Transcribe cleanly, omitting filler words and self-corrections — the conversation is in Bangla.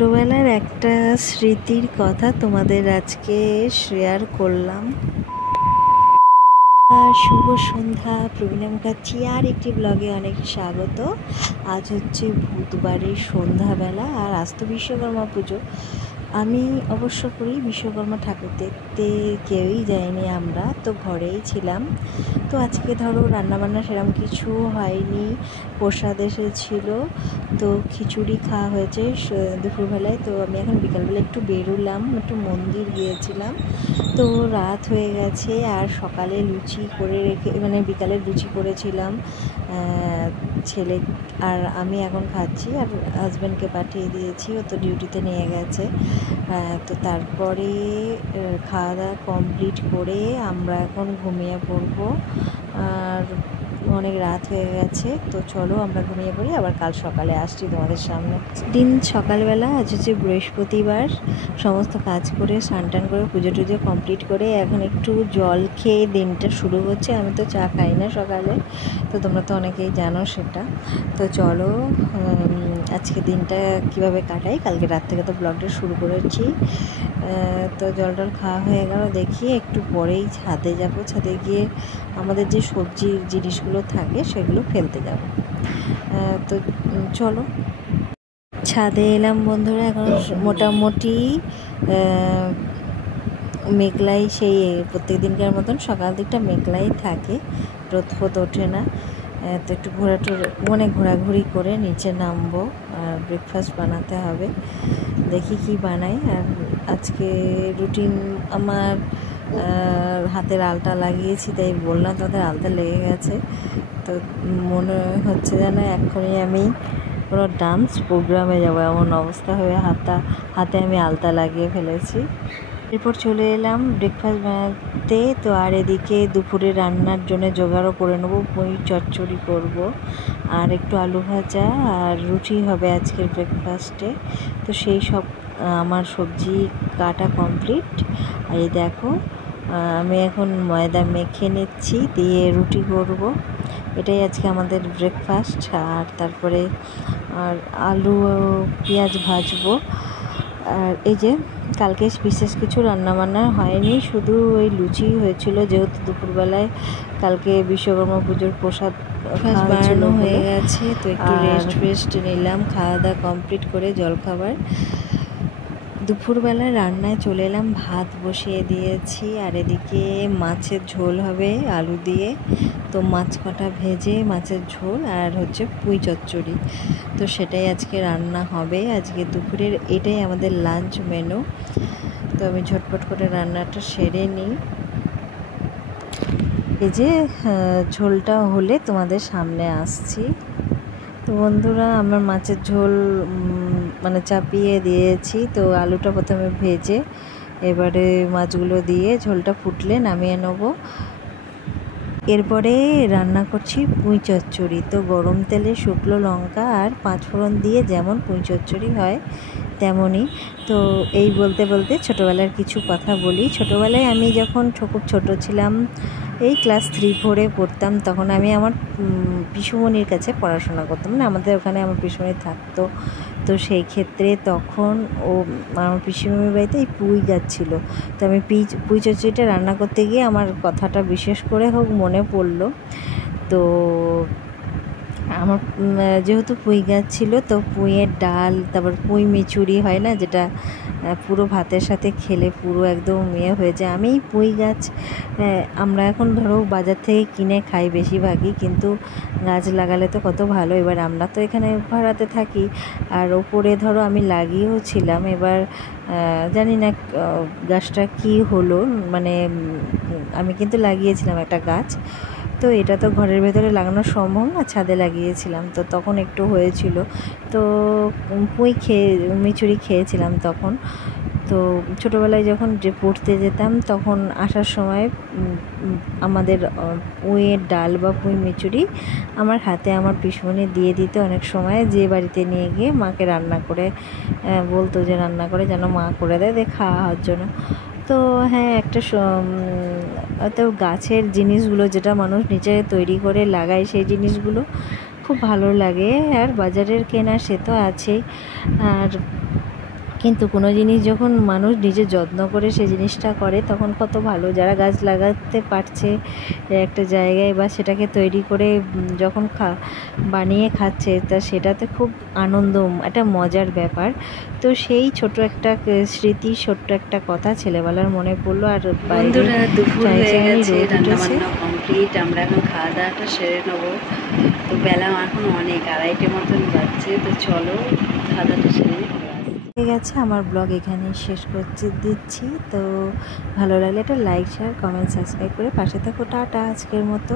ছোটবেলার একটা স্মৃতির কথা তোমাদের আজকে শেয়ার করলাম। শুভ সন্ধ্যা, প্রবীণা মুখার্জি আর একটি ব্লগে অনেক স্বাগত। আজ হচ্ছে বুধবারের সন্ধ্যাবেলা, আর আজ তো বিশ্বকর্মা পুজো। আমি অবশ্য করি বিশ্বকর্মা ঠাকুর দেখতে কেউই যায়নি, আমরা তো ঘরেই ছিলাম। তো আজকে ধরো রান্নাবান্না সেরকম কিছু হয়নি, প্রসাদ এসেছিলো, তো খিচুড়ি খাওয়া হয়েছে দুপুরবেলায়। তো আমি এখন বিকালবেলা একটু বেরোলাম, একটু মন্দির গিয়েছিলাম। তো রাত হয়ে গেছে, আর সকালে লুচি করে রেখে বিকালে লুচি করেছিলাম, ছেলে আর আমি এখন খাচ্ছি, আর হাজব্যান্ডকে পাঠিয়ে দিয়েছি, ও তো ডিউটিতে নিয়ে গেছে। তো তারপরে খাওয়া দাওয়া কমপ্লিট করে আমরা এখন ঘুমিয়ে পড়বো, আর অনেক রাত হয়ে গেছে। তো চলো আমরা ঘুমিয়ে পড়ি, আবার কাল সকালে আসছি তোমাদের সামনে। দিন সকালবেলা আজ হচ্ছে বৃহস্পতিবার, সমস্ত কাজ করে স্নান টান করে পুজো টুজো কমপ্লিট করে এখন একটু জল খেয়ে দিনটা শুরু হচ্ছে। আমি তো চা খাই না সকালে, তো তোমরা তো অনেকেই জানো সেটা। তো চলো আজকে দিনটা কিভাবে কাটাই, কালকে রাত থেকে তো ব্লগটা শুরু করেছি। তো জল টল খাওয়া হয়ে গেল, দেখি একটু পরেই ছাদে যাব, ছাদে গিয়ে আমাদের যে সবজির জিনিসগুলো থাকে সেগুলো ফেলতে যাব। তো চলো ছাদে এলাম বন্ধুরা। এখন মোটামুটি মেঘলাই, সেই প্রত্যেক দিনকার মতন সকাল দিকটা মেঘলাই থাকে, রোদ ফোদ ওঠে না। তো একটু ঘোরাঘুরি করে নিচে নামবো, আর ব্রেকফাস্ট বানাতে হবে, দেখি কি বানাই। আর আজকে রুটিন আমার হাতের আলতা লাগিয়েছি, তাই বললাম তাদের আলতা লেগে গেছে। তো মনে হচ্ছে যেন এক্ষুনি আমি কোনো ডান্স প্রোগ্রামে যাবো, এমন অবস্থা হয়ে হাতে আমি আলতা লাগিয়ে ফেলেছি। এরপর চলে এলাম ব্রেকফাস্ট বানাতে। তো আর এদিকে দুপুরে রান্নার জন্য জোগাড়ও করে নেবো, পনির চচ্চড়ি করব, আর একটু আলু ভাজা আর রুটি হবে আজকের ব্রেকফাস্টে। তো সেই সব আমার সবজি কাটা কমপ্লিট। আর এই দেখো আমি এখন ময়দা মেখে নিচ্ছি, দিয়ে রুটি করব, এটাই আজকে আমাদের ব্রেকফাস্ট। আর তারপরে আর আলু পেঁয়াজ ভাজবো। আর এই যে কালকে বিশেষ কিছু রান্নাবান্না হয়নি, শুধু ওই লুচি হয়েছিল, যেহেতু দুপুরবেলায় কালকে বিশ্বকর্মা পুজোর প্রসাদ বানানো হয়ে গেছে। তো একটু রেস্ট নিলাম, খাওয়া দাওয়া কমপ্লিট করে জলখাবার। দুপুরবেলা রান্নায় চলে এলাম, ভাত বসিয়ে দিয়েছি, আর এদিকে মাছের ঝোল হবে আলু দিয়ে। তো মাছ কটা ভেজে মাছের ঝোল, আর হচ্ছে পুঁই চচ্চড়ি, তো সেটাই আজকে রান্না হবে আজকে দুপুরের, এটাই আমাদের লাঞ্চ মেনু। তো আমি ঝটপট করে রান্নাটা সেরে নিই। এই যে ঝোলটা হলে তোমাদের সামনে আসছি। তো বন্ধুরা আমার মাছের ঝোল চাপিয়ে দিয়েছি। তো আলুটা প্রথমে ভেজে এবারে মাছগুলো দিয়ে ঝোলটা ফুটলে নামিয়ে নেব। এরপরে রান্না করছি পুঁই চচ্চড়ি। তো গরম তেলে শুকনো লঙ্কা আর 5 ফোড়ন দিয়ে যেমন পুঁই চচ্চড়ি হয় তেমনই। তো এই বলতে বলতে ছোটোবেলার কিছু কথা বলি। ছোটোবেলায় আমি যখন খুব ছোটো ছিলাম, এই ক্লাস 3-4-এ পড়তাম, তখন আমি আমার পিসুমণির কাছে পড়াশোনা করতাম, আমাদের ওখানে আমার পিসুমণি থাকতো। তো সেই ক্ষেত্রে তখন আমার পিসিমণির বাড়িতে এই পুঁই গাছ ছিল। তো আমি পুঁই চচ্চড়িটা রান্না করতে গিয়ে আমার কথাটা বিশেষ করে মনে পড়লো। তো আমার যেহেতু পুঁই গাছ ছিল, তো পুঁইয়ের ডাল, তারপর পুঁই মিচুরি হয় না, যেটা পুরো ভাতের সাথে খেলে পুরো একদম হয়ে যায়। আমি পুঁই গাছ আমরা এখন ধরো বাজার থেকে কিনে খাই বেশিরভাগই, কিন্তু গাছ লাগালে তো কত ভালো। এবার আমরা তো এখানে ভাড়াতে থাকি, আর ওপরে ধরো আমি লাগিয়েও ছিলাম। এবার জানি না গাছটা কি হলো, আমি কিন্তু লাগিয়েছিলাম একটা গাছ। তো এটা তো ঘরের ভেতরে লাগানো সম্ভব না, ছাদে লাগিয়েছিলাম, তো তখন একটু হয়েছিল। তো পুঁই মিচুরি খেয়েছিলাম তখন। তো ছোটোবেলায় যখন পড়তে যেতাম, তখন আসার সময় আমাদের পুঁইয়ের ডাল বা পুঁই মিচুরি আমার হাতে আমার পিসুমণি দিয়ে দিতে অনেক সময়, যে বাড়িতে নিয়ে গিয়ে মাকে রান্না করে বলতো যে রান্না করে যেন মা করে দেয় খাওয়ার জন্য। তো হ্যাঁ, একটা হয়তো গাছের জিনিসগুলো যেটা মানুষ নিজে তৈরি করে লাগায়, সেই জিনিসগুলো খুব ভালো লাগে। আর বাজারের কেনা সে তো আছেই। আর কিন্তু কোনো জিনিস যখন মানুষ নিজে যত্ন করে সে জিনিসটা করে তখন কত ভালো। যারা গাছ লাগাতে পারছে একটা জায়গায় বা সেটাকে তৈরি করে যখন বানিয়ে খাচ্ছে, তা সেটাতে খুব আনন্দ, একটা মজার ব্যাপার। তো সেই ছোট একটা স্মৃতি, ছোট্ট একটা কথা ছেলেবেলার মনে পড়লো। আর বন্ধুরা দুপুর হয়ে গেছে, রান্না উঠেছে। বান্না কমপ্লিট, আমরা এখন খাওয়া দাওয়াটা সেরে নেবো। তো বেলা এখন অনেক, 2:30 মতন বাজছে। তো চলো খাওয়া দাওয়াটা সেরে নিই। হয়ে গেছে, আমার ব্লগ এখানেই শেষ করতে দিচ্ছি। তো ভালো লাগলে একটা লাইক, শেয়ার, কমেন্ট, সাবস্ক্রাইব করে পাশে থাকো। টাটা আজকের মতো।